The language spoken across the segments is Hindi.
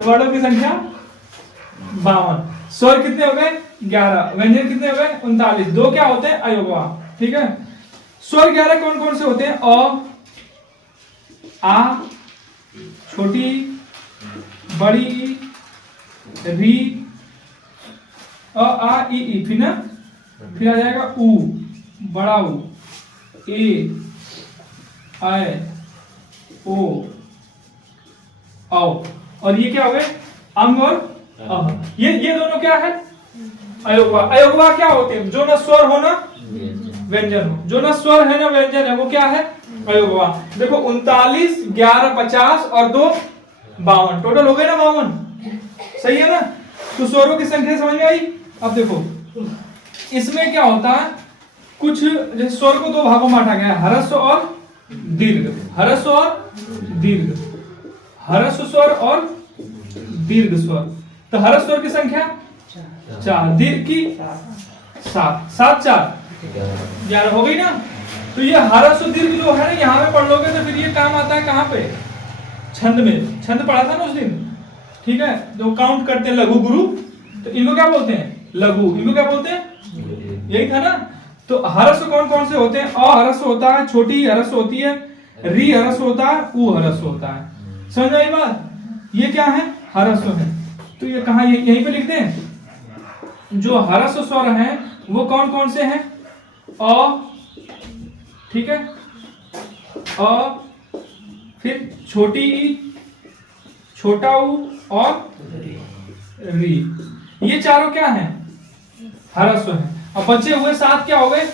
वर्णों की संख्या 52। स्वर कितने हो गए 11, व्यंजन कितने हो गए 39। दो क्या होते हैं अयोगवा। ठीक है, स्वर 11 कौन कौन से होते हैं? अ, आ, छोटी, बड़ी, री, आ ई, फिर ना फिर आ जाएगा उ, बड़ा उ, ए, ऐ, ओ, औ। और ये क्या हो गए अंग और अ। ये दोनों क्या है अयोगवा। अयोगवा क्या होते हैं? जो ना स्वर हो ना व्यंजन हो, जो ना स्वर है ना व्यंजन है, वो क्या है अयोगवा। देखो 39, 11, 50 और 2 52, टोटल हो गए ना 52। सही है ना? तो स्वरों की संख्या समझ में आई। अब देखो इसमें क्या होता है, कुछ जैसे स्वर को दो भागों में बांटा गया है, ह्रस्व और दीर्घ। ह्रस्व और दीर्घ, ह्रस्व स्वर और दीर्घ स्वर। तो ह्रस्व स्वर की संख्या 4, दीर्घ की 7, 7 4 11 हो गई ना। तो ये ह्रस्व दीर्घ जो है ना यहाँ पे पढ़ लोगे तो फिर ये काम आता है कहाँ पे? छंद में। छंद पढ़ा था ना उस दिन, ठीक है, जो काउंट करते हैं लघु गुरु, तो इनको क्या बोलते हैं? लघु। इनको क्या बोलते हैं? यही था ना। तो ह्रस्व कौन कौन से होते हैं? अ ह्रस्व होता है, छोटी ह्रस्व होती है, री ह्रस्व होता है, उ ह्रस्व होता है। समझ आई बात? ये क्या है? ह्रस्व है। तो ये कहाँ यहीं पे लिखते हैं। जो ह्रस्व स्वर हैं वो कौन कौन से हैं? अ, ठीक है, अ, फिर छोटी ई, छोटा उ और री। ये चारों क्या हैं? ह्रस्व है। अब बचे हुए 7 क्या हो गए?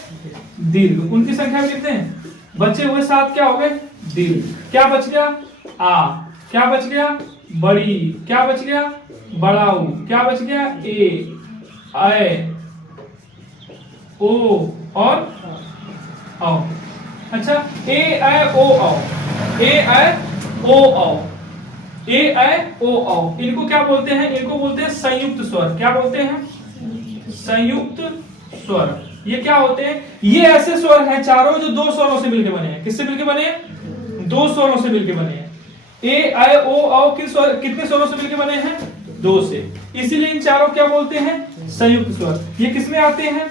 दीर्घ। उनकी संख्या में लिखते हैं। बचे हुए 7 क्या हो गए? दीर्घ। क्या बच गया? आ। क्या बच गया? बड़ी। क्या बच गया? बड़ा उ। क्या बच गया? ए, ऐ, ओ और औ। अच्छा, ए ऐ ओ औ, ए ऐ ओ औ, ए ऐ ओ औ, इनको क्या बोलते हैं? इनको बोलते हैं संयुक्त स्वर। क्या बोलते हैं? संयुक्त स्वर। ये क्या होते हैं? ये ऐसे स्वर हैं चारों जो दो स्वरों से मिलकर बने हैं। किससे मिलकर बने हैं? दो स्वरों से मिलकर बने हैं। ए ऐ ओ औ कितने स्वरों से मिलकर बने हैं? 2 से। इसीलिए इन चारों क्या बोलते हैं? संयुक्त स्वर। ये किसमें आते हैं?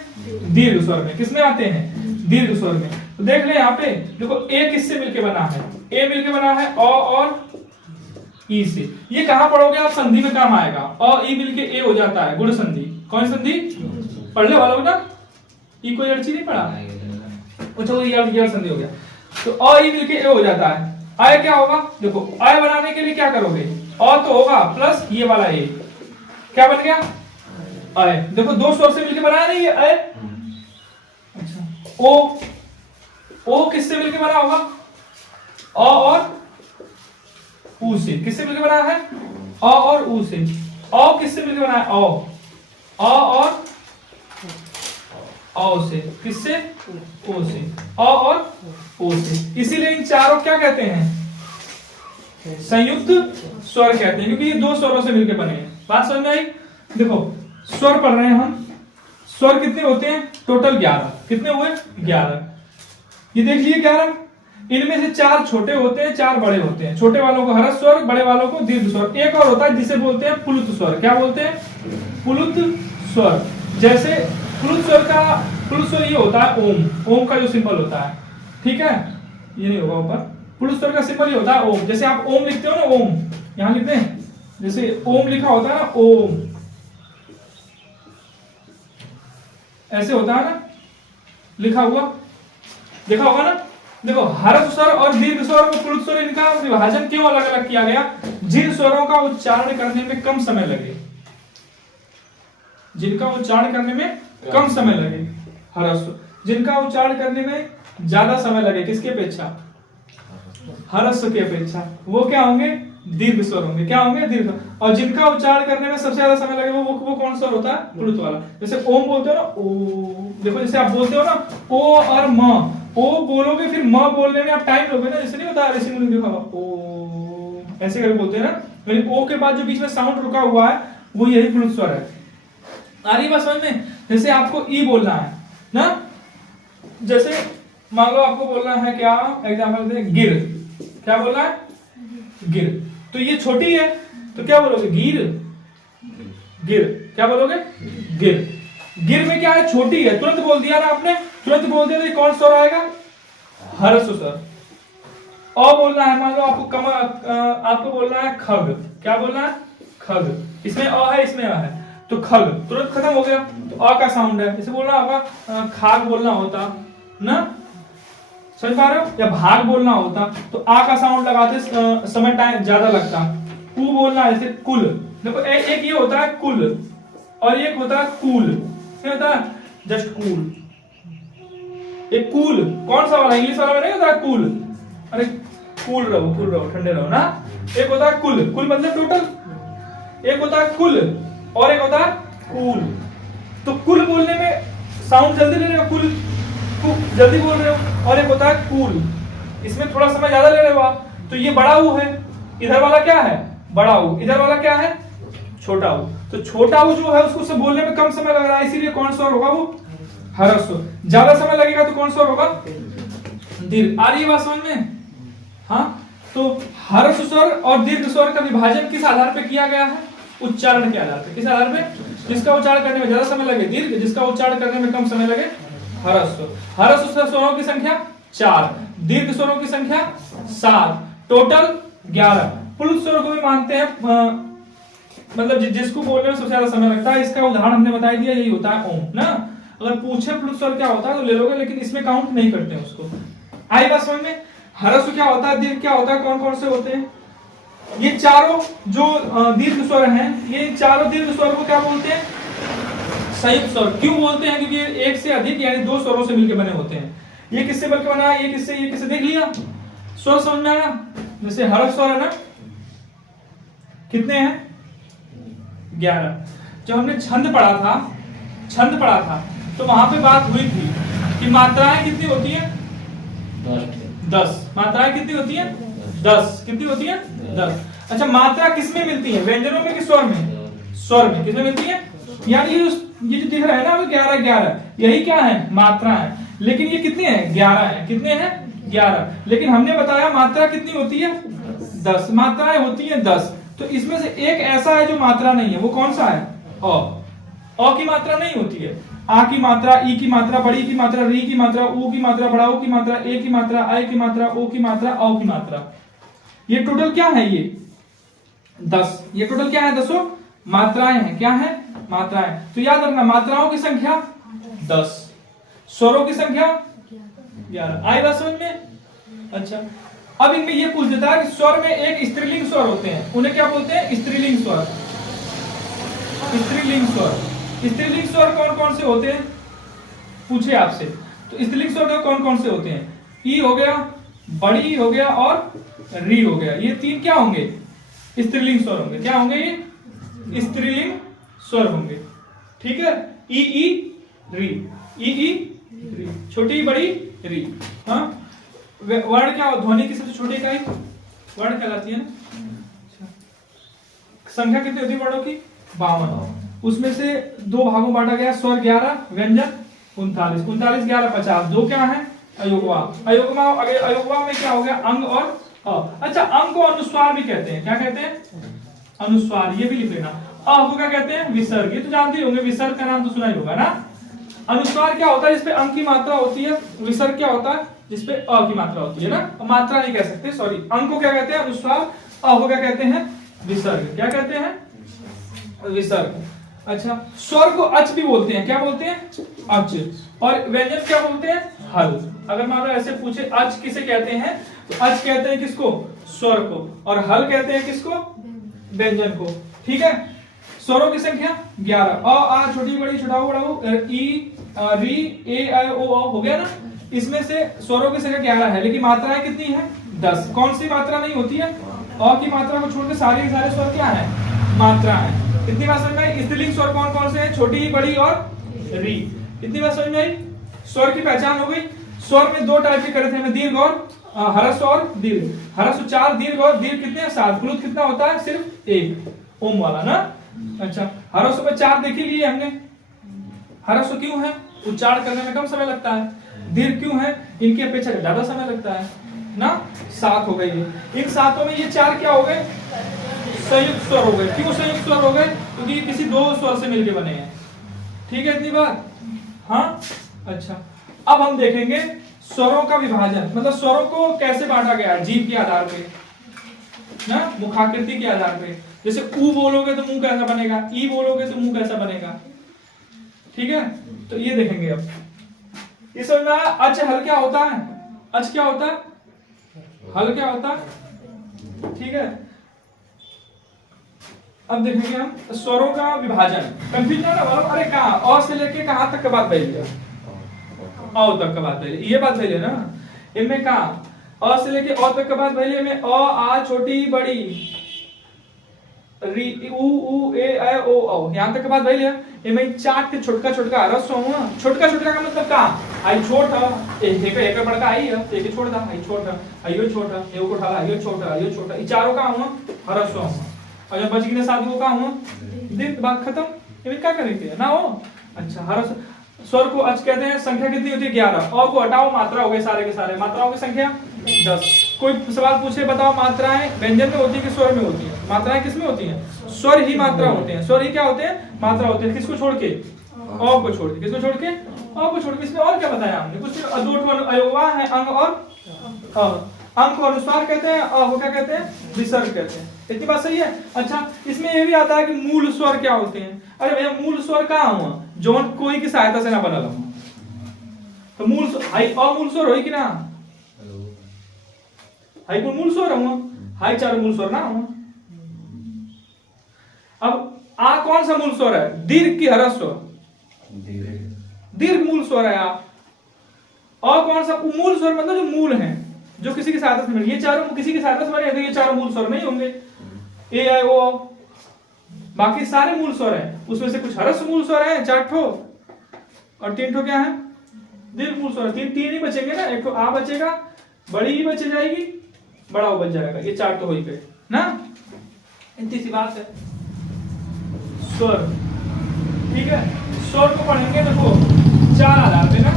दीर्घ स्वर में। किसमें आते हैं? दीर्घ स्वर में। तो देख ले यहाँ पे, देखो ए किससे मिलकर बना है? ए मिलकर बना है अ और ई से। ये कहां पढ़ोगे आप? संधि में काम आएगा। अ ई मिलके ए हो जाता है, गुण संधि। कौन संधि? पढ़ने वालों ना, ई कोई अर्ची नहीं पढ़ा? अच्छा, वो यार संधि हो गया। तो अ ई मिलके ए हो जाता है। आय क्या होगा? देखो आय बनाने के लिए क्या करोगे? अ तो होगा प्लस ये वाला ए, क्या बन गया? आय। देखो दो स्वर से मिलके बनाया नहीं है आय। अच्छा, ओ किससे मिलके बना होगा? अ और उ से। किससे मिलकर बना है? अ और उ से। अ किससे मिलकर बना है? अ और औ से। किससे? ओ से। अ और ओ से। इसीलिए इन चारों क्या कहते हैं? संयुक्त स्वर कहते हैं, क्योंकि ये दो स्वरों से मिलकर बने हैं। बात समझ में आई? देखो स्वर पढ़ रहे हैं हम। स्वर कितने होते हैं? टोटल 11। कितने हुए? 11। ये देख लिए 11। इनमें से 4 छोटे होते हैं, 4 बड़े होते हैं। छोटे वालों को ह्रस्व स्वर, बड़े वालों को दीर्घ स्वर। एक और होता है जिसे बोलते हैं प्लुत स्वर। क्या बोलते हैं? प्लुत स्वर। जैसे प्लुत स्वर ये होता है ओम। ओम का जो सिंबल होता है, ठीक है, ये नहीं होगा ऊपर। प्लुत स्वर का सिंबल ये होता है ओम। जैसे आप ओम लिखते हो ना, ओम यहां लिखते हैं, जैसे ओम लिखा होता है ना, ओम ऐसे होता है ना लिखा हुआ, देखा होगा ना। देखो ह्रस्व स्वर और दीर्घ स्वर और प्लुत स्वर, इनका विभाजन क्यों अलग अलग किया गया? जिन स्वरों का उच्चारण करने में कम समय लगे, जिनका उच्चारण करने में कम समय लगे ह्रस्व, जिनका उच्चारण करने में ज्यादा समय लगे किसकी अपेक्षा? ह्रस्व की अपेक्षा, वो क्या होंगे? दीर्घ स्वर होंगे। क्या होंगे? दीर्घ। और जिनका उच्चारण करने में सबसे ज्यादा समय लगे वो कौन सा होता है? प्लुत वाला। जैसे ओम बोलते हो ना, ओ, देखो जैसे आप बोलते हो ना ओ और म, ओ बोलोगे फिर म बोलने में आप टाइम लोगे ना, जैसे नहीं होता ऋषि मुनि देखा ओ, ऐसे करके बोलते हैं ना, लेकिन ओ के बाद जो बीच में साउंड रुका हुआ है वो यही प्लुत स्वर है। आ रही बात समझ में? जैसे आपको ई बोलना है ना, जैसे मान लो आपको बोलना है क्या, एग्जांपल दे, गिर। क्या बोलना है? गिर। तो ये छोटी है, तो क्या बोलोगे? गिर, गिर। क्या बोलोगे? गिर। गिर में क्या है? छोटी है, तुरंत बोल दिया ना आपने, तुरंत बोल दिया तो ये कौन स्वर आएगा? ह्रस्व स्वर। और बोलना है, मान लो आपको बोलना है खग। क्या बोलना है? खग। इसमें अ है, इसमें अ है, तो खग तुरंत खत्म हो गया, तो अ का साउंड है। इसे बोलना होगा खाग बोलना होता ना, समझ पा रहे हो? या भाग बोलना होता तो आ का साउंड लगाते समय टाइम ज्यादा लगता। कु बोलना है, जैसे कुल। देखो एक ये होता है कुल और एक होता है कूल। क्या होता है? Just cool. एक कूल कौन सा वाला? इंग्लिश वाला नहीं होता है कूल? अरे कूल रहो, ठंडे रहो ना। एक होता है कुल, कुल मतलब टोटल। एक होता है कुल और एक होता है कूल। तो कुल बोलने में साउंड जल्दी ले रहे हो, कुल जल्दी बोल रहे हो, और एक होता है कूल, इसमें थोड़ा समय ज्यादा ले रहे हो आप। तो ये बड़ा ऊ है, इधर वाला क्या है? बड़ा ऊ। इधर वाला क्या है? छोटा ऊ। तो छोटा ऊ जो है उसको से बोलने में कम समय लग रहा है, इसीलिए कौन सा होगा? वो ह्रस्व। ज्यादा समय लगेगा तो कौन सा होगा? दीर्घ। आ रही है बात समझ में? हाँ, तो ह्रस्व स्वर और दीर्घ स्वर का विभाजन किस आधार पे किया गया है? उच्चारण के आधार पे। किस आधार पे? जिसका उच्चारण करने में ज्यादा समय लगे दीर्घ, जिसका उच्चारण करने में कम समय लगे ह्रस्व। ह्रस्व स्वरों की संख्या 4, दीर्घ स्वरों की संख्या 7, टोटल 11। पुल्ल स्वरों को भी मानते हैं, मतलब जिसको बोलने में सबसे ज्यादा समय लगता है। इसका उदाहरण हमने बता दिया, यही होता है ओम ना। अगर पूछे पुल्ल स्वर क्या होता है तो ले लोगे, लेकिन इसमें काउंट नहीं करते हैं उसको। आई बात समझ में? ह्रस्व क्या होता है, दीर्घ क्या होता है, कौन कौन से होते हैं? ये चारों जो दीर्घ स्वर हैं, ये चारों दीर्घ स्वर को क्या बोलते हैं? संयुक्त स्वर। क्यों बोलते हैं? क्योंकि ये एक से अधिक यानी 2 स्वरों से मिलकर बने होते हैं। ये किससे मिलकर बना है? ये किससे देख लिया? स्वर समझ में आया? जैसे ह्रस्व स्वर है ना, कितने हैं? 11। जब हमने छंद पढ़ा था तो वहां पे बात हुई थी कि मात्राएं कितनी होती हैं? 10। मात्राएं कितनी होती हैं? 10। कितनी होती हैं? 10। अच्छा, मात्रा किसमें मिलती है? व्यंजनों में कि स्वर में? स्वर में। किसमें मिलती है? यानी ये जो दिख रहा है ना, वो 11 यही क्या है? मात्रा है। लेकिन ये कितने हैं? 11 है। कितने हैं? 11। लेकिन हमने बताया मात्रा कितनी होती है? 10। मात्राएं होती हैं 10। तो इसमें से एक ऐसा है जो मात्रा नहीं है, वो कौन सा है? अ की मात्रा नहीं होती है। आ की मात्रा, ई की मात्रा, बड़ी की मात्रा, री की मात्रा, ऊ की मात्रा, बड़ा ऊ की मात्रा, ए की मात्रा, आई की मात्रा, ओ की मात्रा, औ की मात्रा। ये टोटल क्या है? ये 10। ये टोटल क्या है? 10 मात्राएं हैं। क्या है? मात्राएं। तो याद रखना, मात्राओं की संख्या 10, स्वरों की संख्या 11। आई बात समझ में? अच्छा, अब इनमें ये पूछ देता है कि स्वर में एक स्त्रीलिंग स्वर होते हैं, उन्हें क्या बोलते हैं? स्त्रीलिंग स्वर। स्त्रीलिंग स्वर। स्त्रीलिंग स्वर कौन कौन से होते हैं? पूछे आपसे। तो स्त्रीलिंग स्वर कौन कौन से होते हैं? ई हो गया, बड़ी हो गया और री हो गया। ये 3 क्या होंगे? स्त्रीलिंग स्वर होंगे। क्या होंगे? ये स्त्रीलिंग स्वर होंगे। ठीक है? ई ई री, ई ई री, छोटी बड़ी री। हाँ, वर्ण क्या? ध्वनि की सबसे छोटी इकाई वर्ण कहलाती है ना। संख्या कितनी होती है वर्णों की? 52। उसमें से 2 भागों में बांटा गया। स्वर 11, व्यंजन 39। 39 11 50। 2 क्या है? अयोगवा। अयोगवा में क्या हो गया? अंग और अच्छा, अंग को अनुस्वार भी कहते हैं। क्या कहते हैं? अनुस्वार। ये भी लिख लेना। अ को क्या कहते हैं? विसर्ग। ये तो जानते ही होंगे, विसर्ग का नाम तो सुना ही होगा ना। अनुस्वार क्या होता है? जिसपे अंग की मात्रा होती है। विसर्ग क्या होता है? जिसपे अ की मात्रा होती है ना। मात्रा नहीं कह सकते, सॉरी। अंग को क्या कहते हैं? अनुस्वार। अ को क्या कहते हैं? विसर्ग। क्या कहते हैं? विसर्ग। अच्छा, स्वर को अच भी बोलते हैं। क्या बोलते हैं? अच। और व्यंजन क्या बोलते हैं? हल। अगर मान लो ऐसे पूछे अच किसे कहते हैं, तो अच कहते हैं किसको? स्वर को। और हल कहते हैं किसको? व्यंजन को। ठीक है? स्वरों की संख्या 11। अ आ, छोटी बड़ी, छोटा बड़ा, ई री, ए ऐ ओ हो गया ना। इसमें से स्वरों की संख्या 11 है, लेकिन मात्राएं कितनी है? 10। कौन सी मात्रा नहीं होती है? अ की मात्रा को छोड़कर सारे के सारे स्वर क्या है? मात्रा है। इतनी बात समझ में आई? स्त्रीलिंग स्वर कौन कौन से हैं? छोटी, बड़ी और री। इतनी बात समझ में आई? स्वर की पहचान हो गई। स्वर में 2 टाइप के करे थे, दीर्घ और ह्रस्व और दीर्घ। ह्रस्व 4, दीर्घ और दीर्घ कितने? 7। प्लुत कितना होता है? सिर्फ 1 ओम वाला ना। अच्छा, ह्रस्व में 4 देख ही लिए हमने। ह्रस्व क्यों है? उच्चारण करने में कम समय लगता है। दीर्घ क्यों है? इनकी अपेक्षा ज्यादा समय लगता है ना। 7 हो गई। इन 7 में ये 4 क्या हो गए? संयुक्त स्वर हो गए। क्यों संयुक्त स्वर हो गए? क्योंकि किसी दो स्वर से मिलके बने हैं। ठीक है इतनी बात? हाँ अच्छा, अब हम देखेंगे स्वरों का विभाजन, मतलब स्वरों को कैसे बांटा गया है जीभ के आधार पे ना, मुखाकृति के आधार पे। जैसे ऊ बोलोगे तो मुंह कैसा बनेगा, ई बोलोगे तो मुंह कैसा बनेगा। ठीक है, तो ये देखेंगे अब। इस में अच हल क्या होता है, अच क्या होता है, हल क्या होता है। ठीक है, अब देखेंगे हम स्वरों का विभाजन। कंफ्यूजन ना वाला, अरे कहाँ अ से लेके कहाँ तक का बात पहले, अ तक का बात पहले, ये बात पहले ना। इनमें कहाँ अ से लेके अ तक का बात पहले में अ आ छोटी बड़ी री उ उ ए ऐ ओ औ यहाँ तक का बात पहले। इनमें चार के छोटका छोटका रसो हुआ, छोटका छोटका का मतलब कहाँ आई छोटा एक बड़का आई है, एक छोटा आई छोटा आइयो छोटा एगो को ठाला आइयो छोटा आइयो छोटा, ई चारों का हुआ हरसो हुआ, और जब बच गए सात वो का हुआ दिन, बात खत्म। इनमें क्या करेंगे ना हो। अच्छा हरस स्वर को अच कहते हैं। संख्या कितनी होती है 11, और को हटाओ मात्रा हो गए सारे के सारे, मात्राओं की संख्या 10। कोई सवाल पूछे बताओ मात्राएं व्यंजन में होती है कि स्वर में होती है? मात्राएं किस में होती हैं? स्वर ही मात्रा होते हैं, स्वर ही क्या होते हैं? मात्रा होते हैं। किसको छोड़ के? अ को छोड़ के। किसको छोड़ के? अ को छोड़ के। इसमें और क्या बताया हमने? कुछ दो अयोवा है, अंग और अंग को अनुस्वार कहते हैं, अ को क्या कहते हैं? विसर्ग कहते हैं। इतनी बात सही है। अच्छा इसमें ये भी आता है कि मूल स्वर क्या होते हैं। अरे भैया मूल स्वर कहाँ हुआ? जौन कोई की सहायता से ना बनल हो, तो मूल हाई अमूल स्वर होई कि ना? हाई को मूल स्वर हुआ, हाई चार मूल स्वर ना हुआ। अब आ कौन सा मूल स्वर है? दीर्घ की ह्रस्व? दीर्घ मूल स्वर है आ। और कौन सा मूल स्वर? मतलब जो मूल है, जो किसी की सहायता से मिले। ये चारों किसी की सहायता से बने तो ये चारों मूल स्वर नहीं होंगे। ए आई ओ, बाकी सारे मूल स्वर हैं, उसमें से कुछ ह्रस्व मूल स्वर हैं 4 ठो, और 3 ठो क्या है? दीर्घ मूल स्वर। तीन ही बचेंगे ना, एक तो आ बचेगा, बड़ी ही बच जाएगी, बड़ा हो बच जाएगा। ये 4 तो हो ही गए ना। इतनी सी बात है। स्वर, ठीक है, स्वर को पढ़ेंगे देखो 4 आधार पे ना।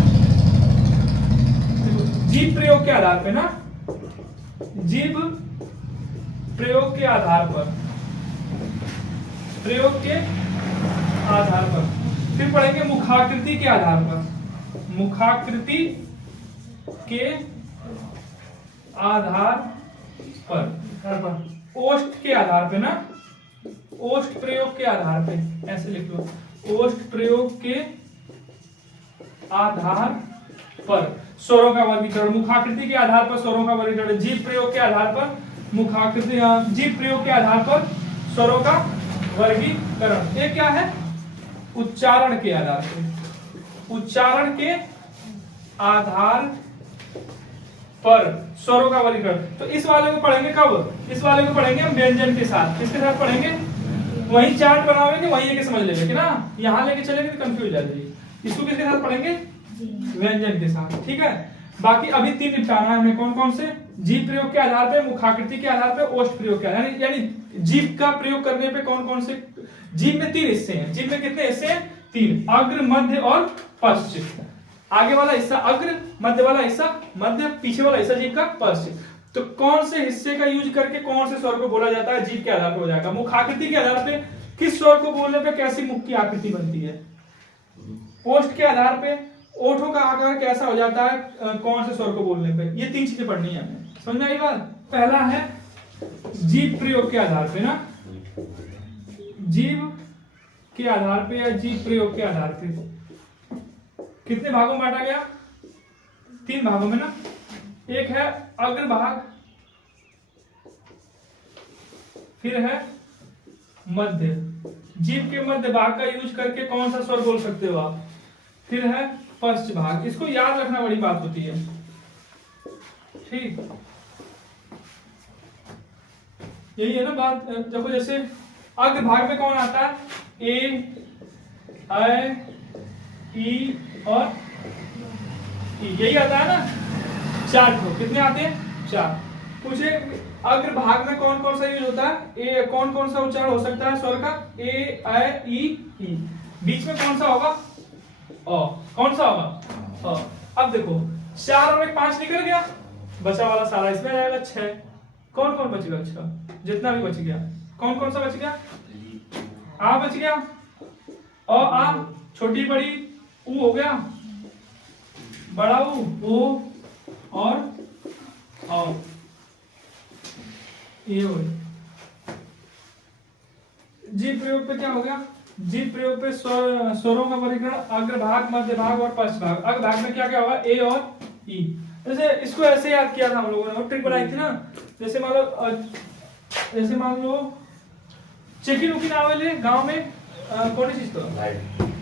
जीभ प्रयोग के आधार पे ना, जीभ प्रयोग के आधार पर, प्रयोग के आधार पर। फिर पढ़ेंगे मुखाकृति के आधार पर, मुखाकृति के आधार पर, ओष्ठ के आधार पे ना, ओष्ठ प्रयोग के आधार पे, ऐसे लिख लो, ओष्ठ प्रयोग के आधार पर स्वरों का वर्गीकरण। मुखाकृति के आधार पर स्वरों का वर्गीकरण, जीभ प्रयोग के आधार पर मुखाकृति, जीभ प्रयोग के आधार पर स्वरों का वर्गीकरण। ये क्या है? उच्चारण के आधार पर, उच्चारण के आधार पर स्वरों का वर्गीकरण। तो इस वाले को पढ़ेंगे कब? इस वाले को पढ़ेंगे हम व्यंजन के साथ। किसके साथ पढ़ेंगे? वही चार्ट बनावेंगे, वही लेके समझ लेंगे कि ना, यहां लेके चलेंगे तो कंफ्यूज हो जाएगी। इसको किसके साथ पढ़ेंगे? व्यंजन के साथ। ठीक है, बाकी अभी 3 निपटाना है हमें। कौन कौन से? जीभ प्रयोग के आधार पे, मुखाकृति के आधार पे, ओष्ठ प्रयोग के आधार, यानी जीभ का प्रयोग करने पे कौन कौन से। जीभ में 3 हिस्से हैं। जीभ में कितने हिस्से हैं? 3, अग्र, मध्य और पश्च। आगे वाला हिस्सा अग्र, मध्य वाला हिस्सा मध्य, पीछे वाला हिस्सा जीभ का पश्च। तो कौन से हिस्से का यूज करके कौन से स्वर को बोला जाता है? जीभ के आधार पर हो जाएगा। मुखाकृति के आधार पे किस स्वर को बोलने पे कैसी मुख की आकृति बनती है। ओष्ठ के आधार पे ओठों का आकार कैसा हो जाता है कौन से स्वर को बोलने पे। ये 3 चीजें पढ़नी है हमें। समझ में आई बात? पहला है जीभ प्रयोग के आधार पे ना, जीभ के आधार पे या जीभ प्रयोग के आधार पे। कितने भागों में बांटा गया? 3 भागों में ना। एक है अग्र भाग, फिर है मध्य, जीभ के मध्य भाग का यूज करके कौन सा स्वर बोल सकते हो आप, फिर है पश्च भाग। इसको याद रखना बड़ी बात होती है। ठीक, यही है ना बात। देखो जैसे अग्र भाग में कौन आता है? ए, ऐ, ई और ई, यही आता है ना। 4 ठो। कितने आते हैं? 4। पूछे अग्र भाग में कौन कौन सा यूज होता है? ए, कौन कौन सा उच्चारण हो सकता है स्वर का? ए, ऐ, ई। बीच में कौन सा होगा? अ। कौन सा होगा? अ। अब देखो 4 और 1 5 निकल गया, बचा वाला सारा इसमें आ जाएगा 6। कौन कौन बचेगा? 6 जितना भी बच गया। कौन कौन सा बच गया? आ बच गया, अ आ छोटी बड़ी, ऊ हो गया, बड़ा ऊ, ओ और औ, ये हो गया। जीव प्रयोग पे क्या हो गया? जीव प्रयोग पे स्वरों का वर्गीकरण अग्रभाग, मध्य भाग और पश्च भाग। अग्रभाग में क्या क्या होगा? ए और ई। जैसे इसको ऐसे याद किया था हम लोगों ने, ट्रिक बनाई थी ना। जैसे मान लो चेकिन उकिन आवेले गांव में कौन सी चीज का?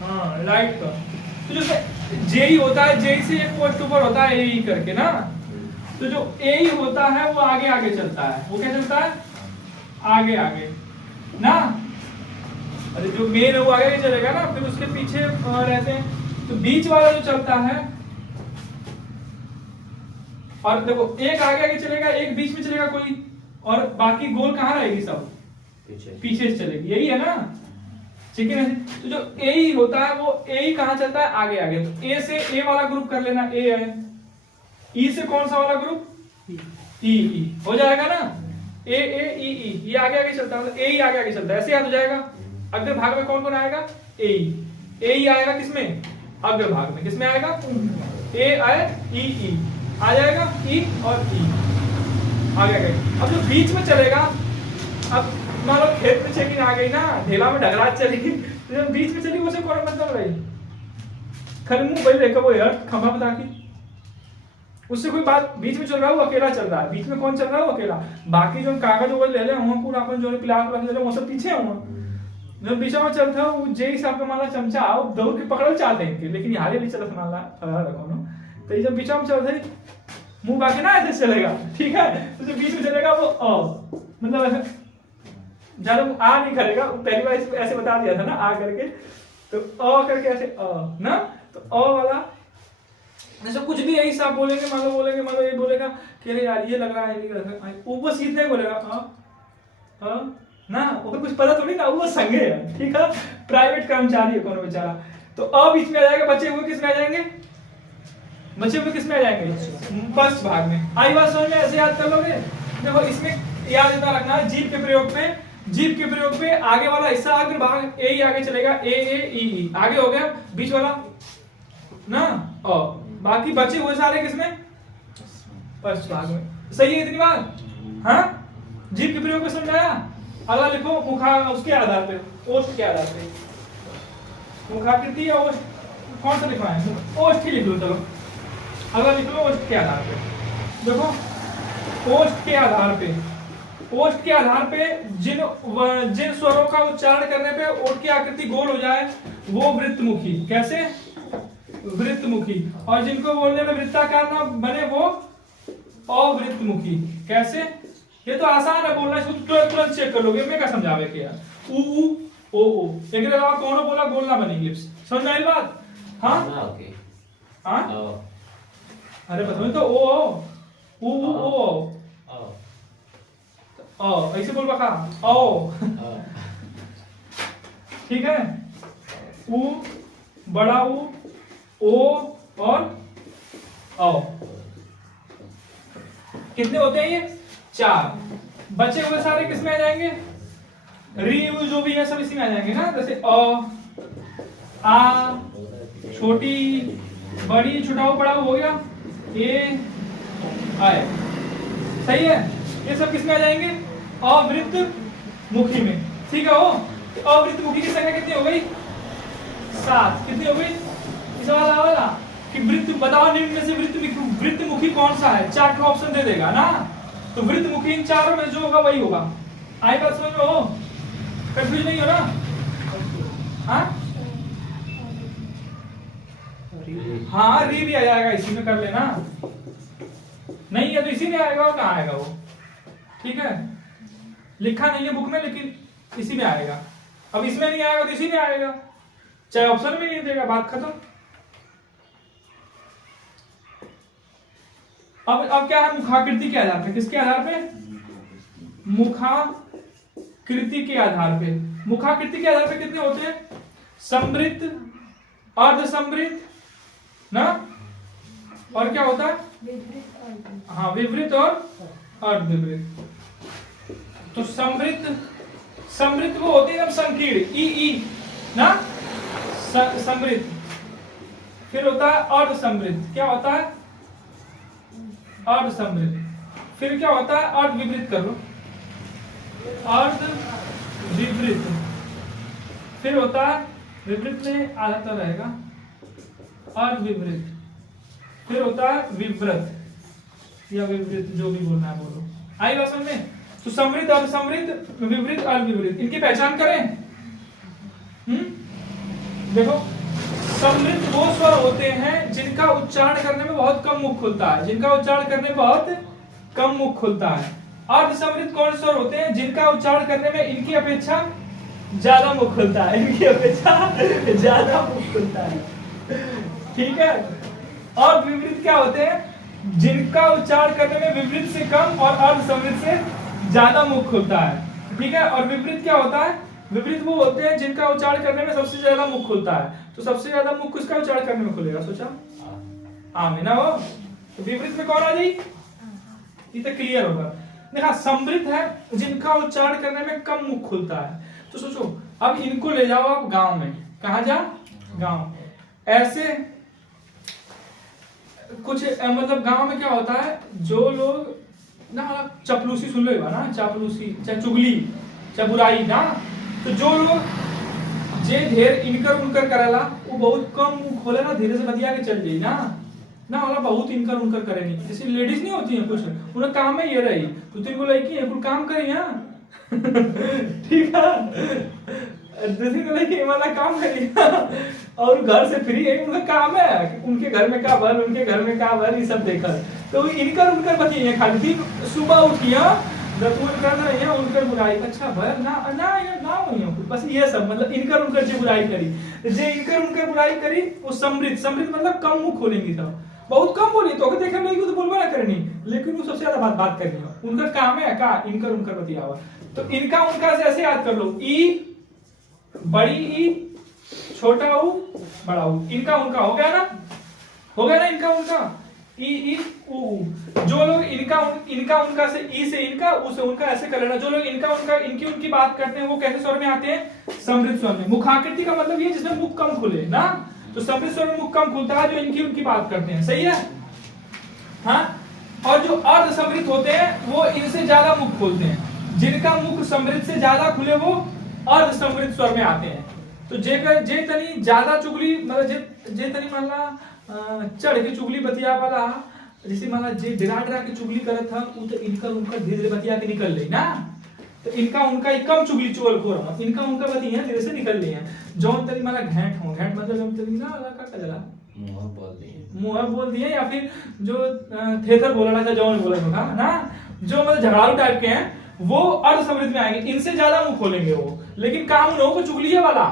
हाँ, लाइट का। तो जो जेई होता है, जेई से एक पोस्ट ऊपर होता है एई करके ना, तो जो एई होता है वो आगे आगे चलता है। वो क्या चलता है? आगे आगे ना। अरे जो मेन है वो आगे चलेगा ना, फिर उसके पीछे रहते हैं। तो बीच वाला जो चलता है, और देखो एक आगे आगे चलेगा, एक बीच में चलेगा कोई, और बाकी गोल कहाँ रहेगी? सब पीछे से चलेगी। यही है ना, ठीक है। तो जो ए होता है वो ए कहाँ चलता है? आगे आगे। तो ए से ए वाला ग्रुप कर लेना, ए है। ई से कौन सा वाला ग्रुप? ई हो जाएगा ना। ए ए ई ई, ये आगे आगे चलता है, मतलब ए ही आगे आगे चलता है, ऐसे याद हो जाएगा। अग्र भाग में कौन कौन आएगा? ए ही आएगा। किसमें? अग्र भाग में। किसमें आएगा? ए आए ई आ जाएगा, ई और ई आगे आगे। अब जो बीच में चलेगा, अब मान लो खेत में चेकिंग आ गई ना, ढेला में ढगरात चली, तो जब बीच में चली वो से कौन मतलब रही? खर मुंह भाई देखो वो यार खंभा बता के, उससे कोई बात बीच में चल रहा है, वो अकेला चल रहा है। बीच में कौन चल रहा है? वो अकेला। बाकी जो कागज वो ले ले हम पूरा अपन जो प्लास ले ले वो सब पीछे हुआ। जब बीच में चलता है वो जे हिसाब का माला चमचा आओ दौड़ के पकड़ल चाहते हैं लेकिन हारे नहीं चला माला रखो ना। तो जब बीच में चलता है मुंह बाकी ना ऐसे चलेगा, ठीक है। तो जो बीच में चलेगा वो मतलब ऐसे ज्यादा आ नहीं करेगा। पहली बार इसको ऐसे बता दिया था ना, आ करके, तो अ करके ऐसे ना, तो अ वाला ऐसे कुछ भी यही साहब बोलेंगे, मान लो ये बोलेगा कि अरे यार ये लग रहा है, नहीं लग रहा है, वो बस इतना ही बोलेगा ना, वो कुछ पता थोड़ी ना, वो संगे है, ठीक है, प्राइवेट कर्मचारी है कौन बेचारा। तो बीच में आ जाएगा, बचे हुए किस में आ जाएंगे? बचे हुए किस में आ जाएंगे? फर्स्ट भाग में। आई बात समझ में? ऐसे याद कर लोगे। देखो इसमें याद इतना रखना है, जीव के प्रयोग पे आगे वाला हिस्सा अग्र भाग ए ही आगे चलेगा, ए ई आगे हो गया, बीच वाला ना बाकी बचे हुए सारे किसमें? फर्स्ट भाग में। सही है इतनी बात? हाँ, जीव के प्रयोग को समझाया। अगला लिखो मुखा, उसके आधार पे, ओष्ठ के आधार पे, मुखाकृति या ओष्ठ कौन सा लिखवाएं? ओष्ठ ही लिख लो। चलो अगला लिख लो ओष्ठ के आधार पे। देखो ओष्ठ के आधार पे जिन स्वरों का उच्चारण करने पे ओठ की आकृति गोल हो जाए वो वृत्तमुखी। कैसे? वृत्तमुखी। और जिनको बोलने में वृत्ताकार ना बने वो अवृत्तमुखी। कैसे? ये तो आसान है बोलना, इसको तुरंत चेक कर लोगे। मैं क्या समझावे के यार, ऊ ओ एक अलावा कौन बोला गोल ना बनेगी लिप्स। समझ में आई बात? हाँ ओके हाँ अरे बताओ तो ओ ऐसे बोल बका ओ ठीक है। ऊ बड़ा ओ और औ कितने होते हैं ये? 4। बचे हुए सारे किसमें आ जाएंगे? री यू जो भी है सब इसी में आ जाएंगे ना। जैसे आ छोटी बड़ी छोटा बड़ा हो गया, ए आए। सही है। ये सब किसमें आ जाएंगे? अवृत्त मुखी में। ठीक है। अवृत्त मुखी की संख्या कितनी हो गई? 7। कितनी हो गई? इस वाला कि वृत्त बताओ निम्न में से वृत्त मुखी कौन सा है? 4 का ऑप्शन दे देगा ना। तो वृत्त मुखी इन चारों में जो होगा वही होगा। आई बात समझ में? हो कंफ्यूज नहीं हो ना? हाँ री भी आ जाएगा, इसी में कर लेना। नहीं है तो इसी में आएगा। और कहाँ आएगा वो? ठीक है, लिखा नहीं है बुक में लेकिन इसी में आएगा। अब इसमें नहीं आएगा तो इसी में आएगा, चाहे ऑप्शन में नहीं देगा। बात खत्म। अब क्या है? मुखाकृति के आधार पे। किसके आधार पे? मुखाकृति के आधार पे। मुखाकृति के आधार पे कितने होते हैं? समृद्ध, अर्ध समृद्ध ना, और क्या होता है? हाँ विवृत और अर्धविवृत। तो समृद्ध समृद्ध वो होते हैं एकदम संकीर्ण, ई ना, समृद्ध। फिर होता है अर्ध समृद्ध, क्या होता है? अर्ध समृद्ध। फिर क्या होता है? अर्ध विपरीत कर लो, अर्ध विपरीत। फिर होता है विपरीत में आधा तो रहेगा, अर्ध विपरीत। फिर होता है विवृत या विपरीत, जो भी बोलना है बोलो। आई बात समझ में? तो समृद्ध, अर्ध समृद्ध, विपरीत, अर्ध विपरीत, इनकी पहचान करें। देखो, समृद्ध वो स्वर होते हैं जिनका उच्चारण करने में बहुत कम मुख खुलता है, जिनका उच्चारण करने में बहुत कम मुख खुलता है। अर्ध समृद्ध कौन स्वर होते हैं? जिनका उच्चारण करने में इनकी अपेक्षा ज्यादा मुख खुलता है, इनकी अपेक्षा ज्यादा मुख खुलता है। ठीक है। और विपरीत क्या होते हैं? जिनका उच्चारण करने में विपरीत से कम और अर्ध समृद्ध से ज्यादा मुख खुलता है। ठीक है। और विपरीत क्या होता है? विपरीत वो होते हैं जिनका उच्चारण करने में सबसे ज्यादा मुख खुलता है। तो सबसे ज्यादा मुख किसका उच्चारण करने में खुलेगा? सोचा आ में ना हो, तो विपरीत में कौन आ जाएगी? ये तो क्लियर होगा। देखा, समृद्ध है जिनका उच्चारण करने में कम मुख खुलता है। तो सोचो, अब इनको ले जाओ आप गांव में, कहा जा? गांव। ऐसे कुछ मतलब गांव में क्या होता है, जो लोग ना चपलूसी सुन लो ना, चापलूसी चाहे चुगली चाहे बुराई ना, तो जो लोग जे ढेर इनकर उनकर करेला वो बहुत कम मुंह खोले ना, धीरे से बतिया के चल जाई ना वाला बहुत इनकर उनकर करेंगे। जैसे लेडीज नहीं होती है कुछ, उन्हें काम में ये रही, तो तीन को लड़की है कुछ काम करी ना ठीक है, दूसरी को लड़की वाला काम करी और घर से फ्री है, उनका काम है उनके घर में का भर, उनके घर में का भर, ये सब देखा। तो इनकर उनकर बतिए खाली दिन सुबह उठिया कर रही है उनकर बुराई, अच्छा भर ना ना ना हुई बस ये सब, मतलब इनकर उनकर जो बुराई करी, जे इनकर उनकर बुराई करी वो समृद्ध। समृद्ध मतलब कम मुंह खोलेंगी, सब बहुत कम बोली तो देखे लगी तो बोलबा ना करनी, लेकिन वो सबसे ज्यादा बात करनी, उनका काम है का इनकर उनकर बतियावा। तो इनका उनका से ऐसे याद कर लो, ई बड़ी ई छोटा ऊ बड़ा ऊ, इनका उनका हो गया ना, हो गया ना इनका उनका, ई ऊ। जो लोग इनका उनका से ई से इनका, ऊ से उनका ऐसे कर लेना। जो लोग इनका उनका इनकी उनकी बात करते हैं वो कैसे स्वर में आते हैं? समृद्ध स्वर में। मुखाकृति का मतलब ये जिसमें मुख कम खुले ना, तो समृद्ध स्वर में मुख कम खुलता है जो इनकी उनकी बात करते हैं, सही है? हाँ। और जो अर्ध समृद्ध होते हैं वो इनसे ज्यादा मुख खोलते हैं, जिनका मुख समृद्ध से ज्यादा खुले वो अर्ध समृद्ध स्वर में आते हैं। तो जे तनी ज्यादा चुगली, मतलब जे तनी मान ला चढ़ के चुगली बतिया वाला, जैसे मान ला जे डरा के चुगली करत था, वो तो इनका उनका धीरे धीरे बतिया के निकल रही ना, तो इनका उनका एक कम चुगली चोल खो रहा, इनका उनका बतिया धीरे से निकल रही है। जौन तरी मान ला घैंट हो, घैंट मतलब जब तरी ना का कजला मुंह बोल दिए, या फिर जो थेथर बोला था जौन बोला था ना, जो मतलब झगड़ालू टाइप के हैं वो अर्ध समृद्ध में आएंगे, इनसे ज्यादा मुंह खोलेंगे वो। लेकिन काम उन लोगों को चुगली वाला,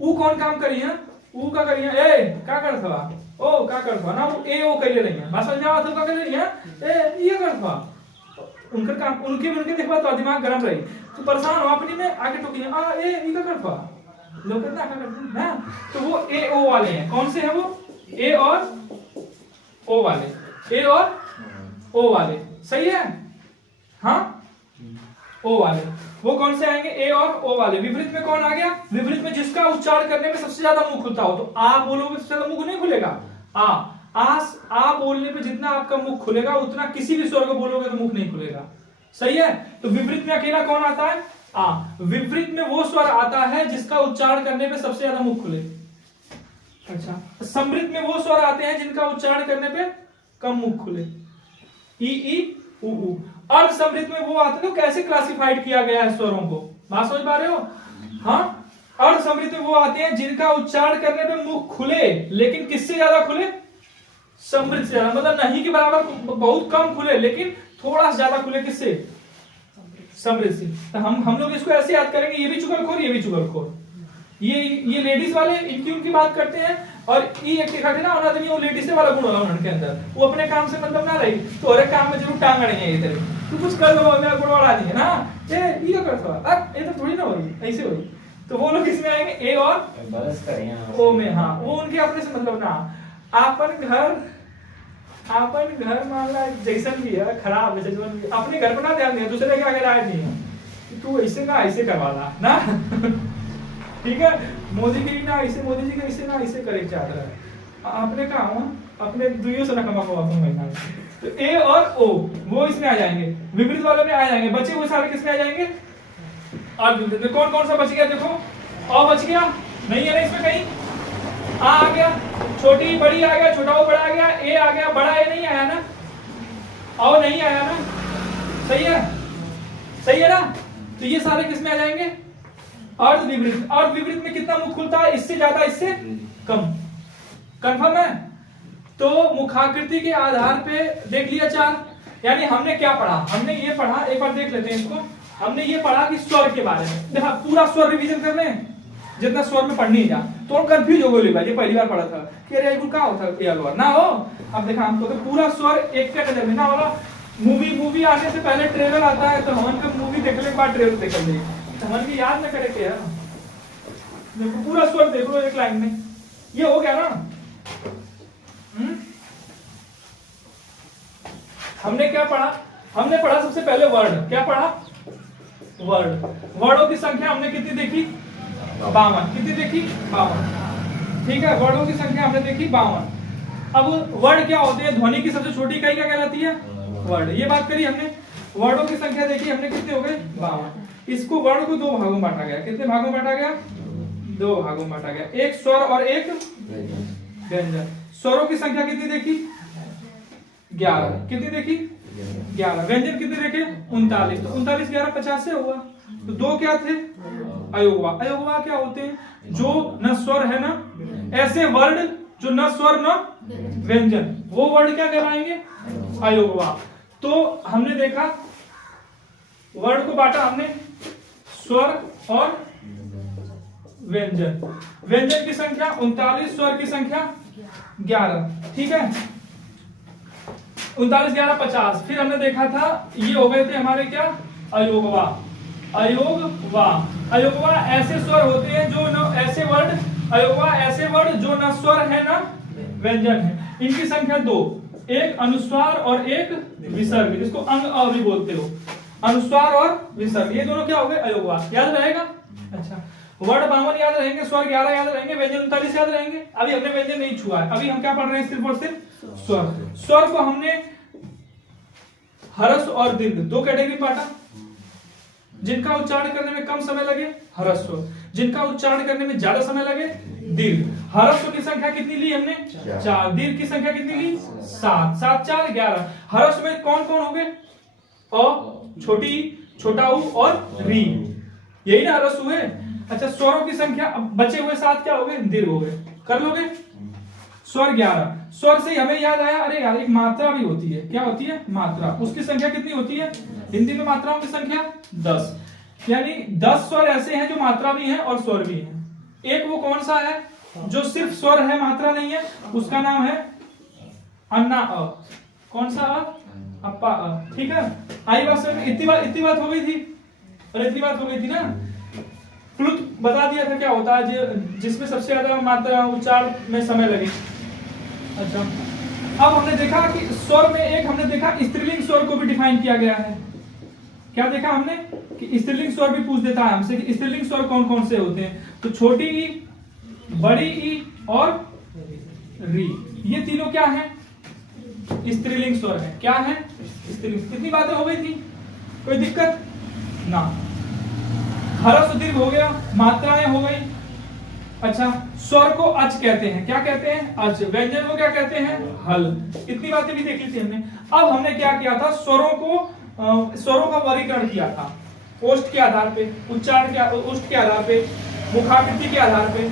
वो कौन काम करी है? वो का करी है, ए का करत बा, ओ का करत बा ना, वो ए ओ कइले रही है, बस समझ में आवत का कर रही है, ए ये करत बा। उनका काम उनके देखबा तो दिमाग गरम रही, तो परेशान हो अपनी में आके टोकी आ ए ई का करत बा, लोग कितना का करते हैं, तो वो ए ओ वाले हैं। कौन से हैं वो? ए और ओ वाले, ए और ओ वाले, सही है? हाँ, ओ वाले वो कौन से आएंगे? ए और ओ वाले। विपरीत में कौन आ गया? विपरीत में जिसका उच्चारण करने में सबसे ज्यादा मुंह खुलता हो, तो आ बोलोगे सबसे ज्यादा मुंह नहीं खुलेगा। आ बोलने पे जितना आपका मुख खुलेगा उतना किसी भी स्वर को बोलोगे तो मुख नहीं खुलेगा, सही है? तो विपरीत में अकेला कौन आता है? आ। विपरीत में वो स्वर आता है जिसका उच्चारण करने पे सबसे ज्यादा मुख खुले। अच्छा, समृद्ध में वो स्वर आते हैं जिनका उच्चारण करने पे कम मुख खुले, ई ऊ। अर्ध समृद्ध में वो आते हैं, तो कैसे क्लासिफाइड किया गया है स्वरों को, बात समझ पा रहे हो? हाँ, अर्ध समृद्ध में वो आते हैं जिनका उच्चारण करने पे मुख खुले, लेकिन किससे ज्यादा खुले? समृद्ध से ज्यादा, मतलब नहीं के बराबर, बहुत कम खुले लेकिन थोड़ा ज्यादा खुले, किससे? समृद्ध से। तो हम लोग इसको ऐसे याद करेंगे, ये भी चुगलखोर, ये भी चुगलखोर, ये लेडीज वाले इनकी उनकी बात करते हैं, और ये एक दिखाते ना आदमी वो लेडीज वाला गुण होला उनके अंदर, वो अपने काम से मतलब ना रही, तो हर काम में जरूर टांग अड़े हैं ये तरह, तू कुछ कर लो मेरा गुण वाला नहीं है ना, ये करता अब ये तो थोड़ी ना होगी, ऐसे होगी। तो वो लोग इसमें आएंगे ए और ओ में। हाँ, वो उनके अपने से मतलब ना, आपन घर मान ला जैसन भी है, खराब है, अपने घर पर ना ध्यान दिया, दूसरे के आगे राय नहीं है, कि तू ऐसे ना ऐसे करवाना ना ठीक है, मोदी जी ना ऐसे, मोदी जी का ऐसे ना ऐसे करे चाह रहा है। आपने कहा हुआ अपने दुइयों से रकम महीना में, तो ए और ओ वो इसमें आ जाएंगे, विपरीत वाले में आ जाएंगे, बचे हुए सारे किसमें आ जाएंगे? और कौन कौन सा बच गया? देखो अ बच गया, नहीं है ना इसमें कहीं, आ गया, छोटी बड़ी आ गया, छोटा ओ बड़ा आ गया, ए आ गया, बड़ा ए नहीं आया ना, ओ नहीं आया ना, सही है, सही है ना। तो ये सारे किसमें आ जाएंगे? अर्ध विपरीत। अर्ध विपरीत में कितना मुख खुलता है? इससे ज्यादा, इससे कम। कंफर्म है? तो मुखाकृति के आधार पे देख लिया चार। यानी हमने क्या पढ़ा? हमने ये पढ़ा, एक बार देख लेते हैं इसको। हमने ये पढ़ा कि स्वर के बारे में, देखा पूरा स्वर रिवीजन कर रहे हैं जितना स्वर में पढ़नी है। तो कंफ्यूज हो गए भाई, ये पहली बार पढ़ा था कि अरे क्या होता है ना हो। अब देखा हमको तो पूरा स्वर एक का नजर में ना होगा। मूवी आने से पहले ट्रेलर आता है, तो हमन का मूवी देखने के बाद ट्रेलर देख लेंगे, तो हमन की याद न करे क्या। देखो पूरा स्वर देख लो एक लाइन में, ये हो गया ना। हमने क्या पढ़ा? हमने पढ़ा सबसे पहले वर्ड। क्या पढ़ा? वर्ड। वर्डों की संख्या हमने कितनी देखी? 52। कितनी देखी? 52। ठीक है, वर्डों की संख्या हमने देखी 52। अब वर्ड क्या होते हैं? ध्वनि की सबसे छोटी इकाई क्या कहलाती है? वर्ड। ये बात करी हमने। वर्डों की संख्या देखी हमने, कितने हो गए? 52। इसको वर्ड को दो भागों में बांटा गया। कितने भागों में बांटा गया? दो भागों में बांटा गया, एक स्वर और एक व्यंजन। स्वरों की संख्या कितनी देखी? 11। कितनी देखी? 11। व्यंजन कितने देखे? 39। तो 39 11 50 से हुआ। तो दो क्या थे? अयोगवा। अयोगवा क्या होते हैं? जो न स्वर है ना, ऐसे वर्ड जो न स्वर न व्यंजन, वो वर्ड क्या कहलाएंगे? अयोगवा। तो हमने देखा वर्ड को बांटा हमने स्वर और व्यंजन। व्यंजन की संख्या 39, स्वर की संख्या 11। ठीक है, 39 11 50। फिर हमने देखा था ये हो गए थे हमारे क्या? अयोगवा। अयोगवा। अयोगवा ऐसे स्वर होते हैं जो न ऐसे वर्ड, अयोगवा ऐसे वर्ड जो न स्वर है ना व्यंजन है। इनकी संख्या 2, एक अनुस्वार और एक विसर्ग, जिसको अंग अ भी बोलते हो। अनुस्वार और विसर्ग, ये दोनों क्या हो गए? अयोगवा। याद रहेगा? अच्छा, वर्ड 52 याद रहेंगे, स्वर 11 याद रहेंगे, व्यंजन 39 याद रहेंगे। अभी हमने व्यंजन नहीं छुआ है, अभी हम क्या पढ़ रहे हैं? सिर्फ और सिर्फ स्वर। स्वर को हमने हरस और दीर्घ दो कैटेगरी बांटा। जिनका उच्चारण करने में कम समय लगे हरस्व, जिनका उच्चारण करने में ज्यादा समय लगे दीर्घ। हरस्व की संख्या कितनी ली हमने? 4। दीर्घ की संख्या कितनी ली? 7। 7 4 11। हरस्व में कौन कौन हो गए? अ, छोटी, छोटा ऊ और री, यही ना हरस्व हुए। अच्छा, स्वरों की संख्या बचे हुए 7 क्या हो गए? दीर्घ हो गए। कर लोगे? स्वर 11। स्वर से हमें याद आया, अरे यार एक मात्रा भी होती है। क्या होती है? मात्रा। उसकी संख्या कितनी होती है? हिंदी में मात्राओं की संख्या 10। यानी 10 स्वर ऐसे हैं जो मात्रा भी हैं और स्वर भी हैं। एक वो कौन सा है जो सिर्फ स्वर है, मात्रा नहीं है? उसका नाम है अन्ना अ। कौन सा अ? अप्पा अ। ठीक है, आई बात समझ में? इतनी बात हो गई थी, और इतनी बात हो गई थी ना। प्लुत बता दिया था क्या होता है जिसमें सबसे ज्यादा मात्रा उच्चारण में समय लगे। अच्छा, अब हमने देखा कि स्वर में एक हमने देखा स्त्रीलिंग स्वर को भी डिफाइन किया गया है। क्या देखा हमने? कि स्त्रीलिंग स्वर भी पूछ देता है हमसे कि स्त्रीलिंग स्वर कौन कौन से होते हैं। तो छोटी ई, बड़ी ई और री, ये तीनों क्या है? स्त्रीलिंग स्वर है। क्या है? स्त्रीलिंग। कितनी बातें हो गई थी? कोई दिक्कत ना। हरस्व दीर्घ हो गया, मात्राएं हो गई। अच्छा, स्वर को अच कहते हैं। क्या कहते हैं? अच। व्यंजन को क्या कहते हैं? हल। इतनी बातें भी देख ली थी हमने। अब हमने क्या किया था? स्वरों का वर्गीकरण किया था ओष्ठ के आधार पे, उच्चारण के ओष्ठ के आधार पे, मुखाकृति के आधार पे,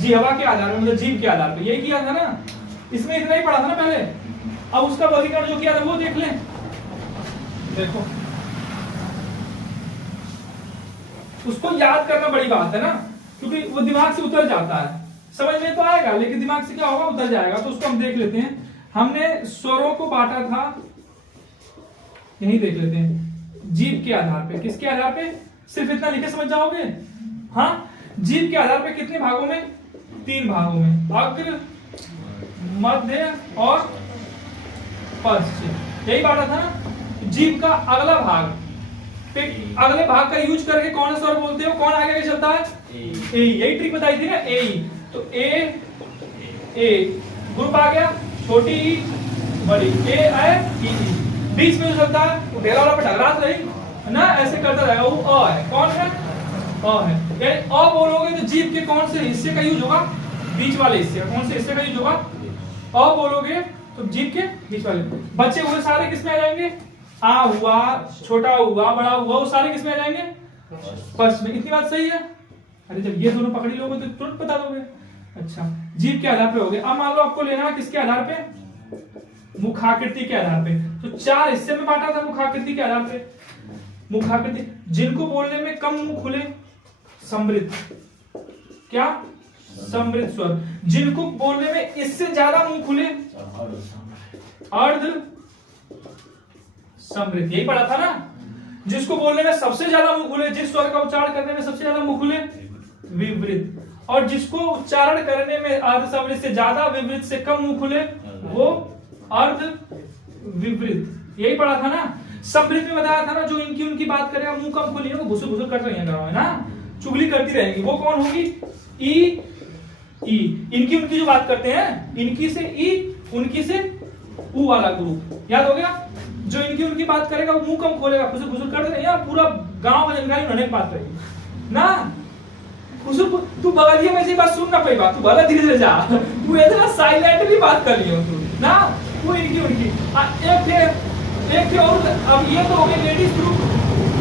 जिह्वा के आधार पे, मतलब जीभ के आधार पे। यही किया था ना, इसमें इतना ही पढ़ा था ना पहले। अब उसका वर्गीकरण जो किया था वो देख लें। देखो, उसको याद करना बड़ी बात है ना, क्योंकि वो दिमाग से उतर जाता है। समझ में तो आएगा लेकिन दिमाग से क्या होगा? उतर जाएगा। तो उसको हम देख लेते हैं। हमने स्वरों को बांटा था, यही देख लेते हैं, जीभ के आधार पे। किसके आधार पे? सिर्फ इतना लिखे समझ जाओगे? हाँ, जीभ के आधार पे कितने भागों में? 3 भागों में, अग्र, मध्य और पश्च। यही बांटा था ना। जीभ का अगला भाग फिर अगले भाग का यूज करके कौन सा स्वर बोलते हो, कौन आगे चलता है, ए। यही ट्रिक बताई थी ना, ए। तो ए ग्रुप आ गया, छोटी ई बड़ी, ए ई बीच में जो चलता है ढेला वाला पे ढगरा रही ना, ऐसे करता रहेगा, वो अ है। कौन है, अ है। यानी अ बोलोगे तो जीभ के कौन से हिस्से का यूज होगा, बीच वाले हिस्से का। कौन से हिस्से का यूज होगा, अ बोलोगे तो जीभ के बीच वाले। बचे हुए सारे किसमें आ जाएंगे, आ हुआ, छोटा हुआ, बड़ा हुआ, वो सारे किसमें आ जाएंगे, फर्स्ट में। इतनी बात सही है। अरे जब ये दोनों पकड़ लोगे तो तुरंत बता दोगे। अच्छा, जीभ के आधार पे हो गया। अब मान लो आपको लेना है किसके आधार पे, मुखाकृति के आधार पे। तो 4 हिस्से में बांटा था मुखाकृति के आधार पे। मुखाकृति जिनको बोलने में कम मुंह खुले, समृद्ध, क्या, समृद्ध स्वर। जिनको बोलने में इससे ज्यादा मुंह खुले, अर्ध समृद्ध। यही पढ़ा था ना। जिसको बोलने में सबसे ज्यादा मुंह खुले, जिस स्वर का उच्चारण करने में सबसे ज्यादा मुंह खुले, विवृत। और जिसको उच्चारण करने में अर्ध समृद्ध से ज्यादा, विवृत से कम मुंह खुले, वो अर्ध विवृत। यही पढ़ा था ना। समृद्ध में बताया था ना, जो इनकी उनकी बात करेगा, मुंह कम खोली, वो घुसुर घुसुर कर रही है ना, चुगली करती रहेंगी, वो कौन होगी, ई। इनकी उनकी जो बात करते हैं, इनकी से ई, उनकी से ऊ वाला ग्रुप। याद हो गया। जो इनकी उनकी बात करेगा वो मुंह कम खोलेगा, खुसुर खुसुर कर देगा, पूरा गांव में जानकारी उन्होंने बात करेगी ना। खुसुर तू बगलिए में से बात सुन ना पाई, बात तू भला धीरे धीरे जा, तू इतना साइलेंटली बात कर लियो तू ना। वो इनकी उनकी एक थे और। अब ये तो हो गए लेडीज ग्रुप,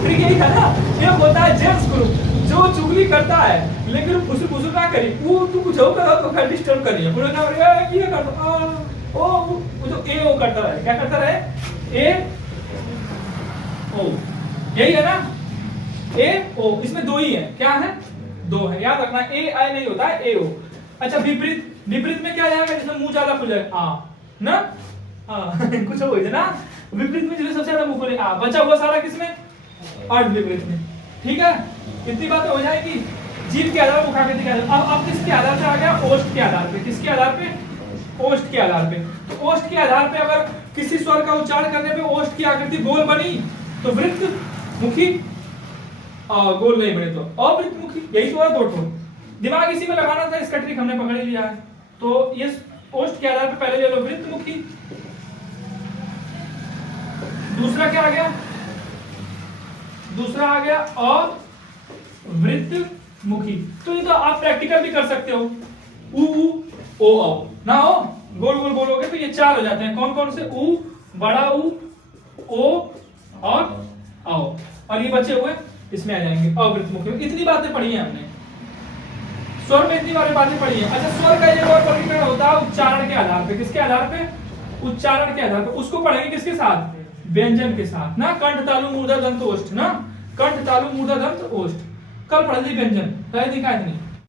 ट्रिक यही था ना। एक होता है जेंट्स ग्रुप, जो चुगली करता है लेकिन खुसुर खुसुर ना करी, वो तू कुछ हो कर तो खैर डिस्टर्ब करिए, पूरा ना ये कर दो, वो जो ए ओ करता रहे, क्या करता रहे, ए ओ। यही है ना, ए ओ। इसमें दो ही है, क्या है, दो है, याद रखना। ए आई नहीं होता है, ए ओ। अच्छा, विपरीत, विपरीत में क्या जाएगा, जिसमें मुंह ज्यादा खुल जाए, आ ना, कुछ हो ना। विपरीत में जिसमें सबसे ज्यादा मुंह खुले, आ। बचा हुआ सारा किसमें, अर्ध विपरीत में। ठीक है, इतनी बातें हो जाएगी। जीभ के आधार पर, मुखाकृति के आधार। अब किसके आधार पे आ गया, ओष्ठ के आधार पे। किसके आधार पे, ओष्ठ के आधार पे। तो ओष्ठ के आधार पे अगर किसी स्वर का उच्चारण करने पे ओष्ठ की आकृति गोल बनी तो वृत्त मुखी, गोल नहीं बने तो अवृत्त मुखी। यही तो है, दो ठो। दिमाग इसी में लगाना था, इसका ट्रिक हमने पकड़ लिया है। तो ये ओष्ठ के आधार पे पहले ले लो वृत्त मुखी। दूसरा क्या आ गया, दूसरा आ गया अवृत्त मुखी। तो ये तो आप प्रैक्टिकल भी कर सकते हो। उ ओ औ ना हो, गोल गोल बोलोगे तो ये 4 हो जाते हैं। कौन कौन से, उ, बड़ा उ, ओ और औ। और ये बचे हुए इसमें आ जाएंगे अवृत्त मुखी। इतनी बातें पढ़ी हैं हमने, स्वर में इतनी बातें पढ़ी हैं। अच्छा, स्वर का ये और वर्गीकरण होता है उच्चारण के आधार पे। किसके आधार पे, उच्चारण के आधार पे। उसको पढ़ेंगे किसके साथ, व्यंजन के साथ ना। कंठ तालु मूर्धा दंत ओष्ठ ना, कंठ तालु मूर्धा दंत ओष्ठ। कल पढ़ ली व्यंजन, दिखा इतनी।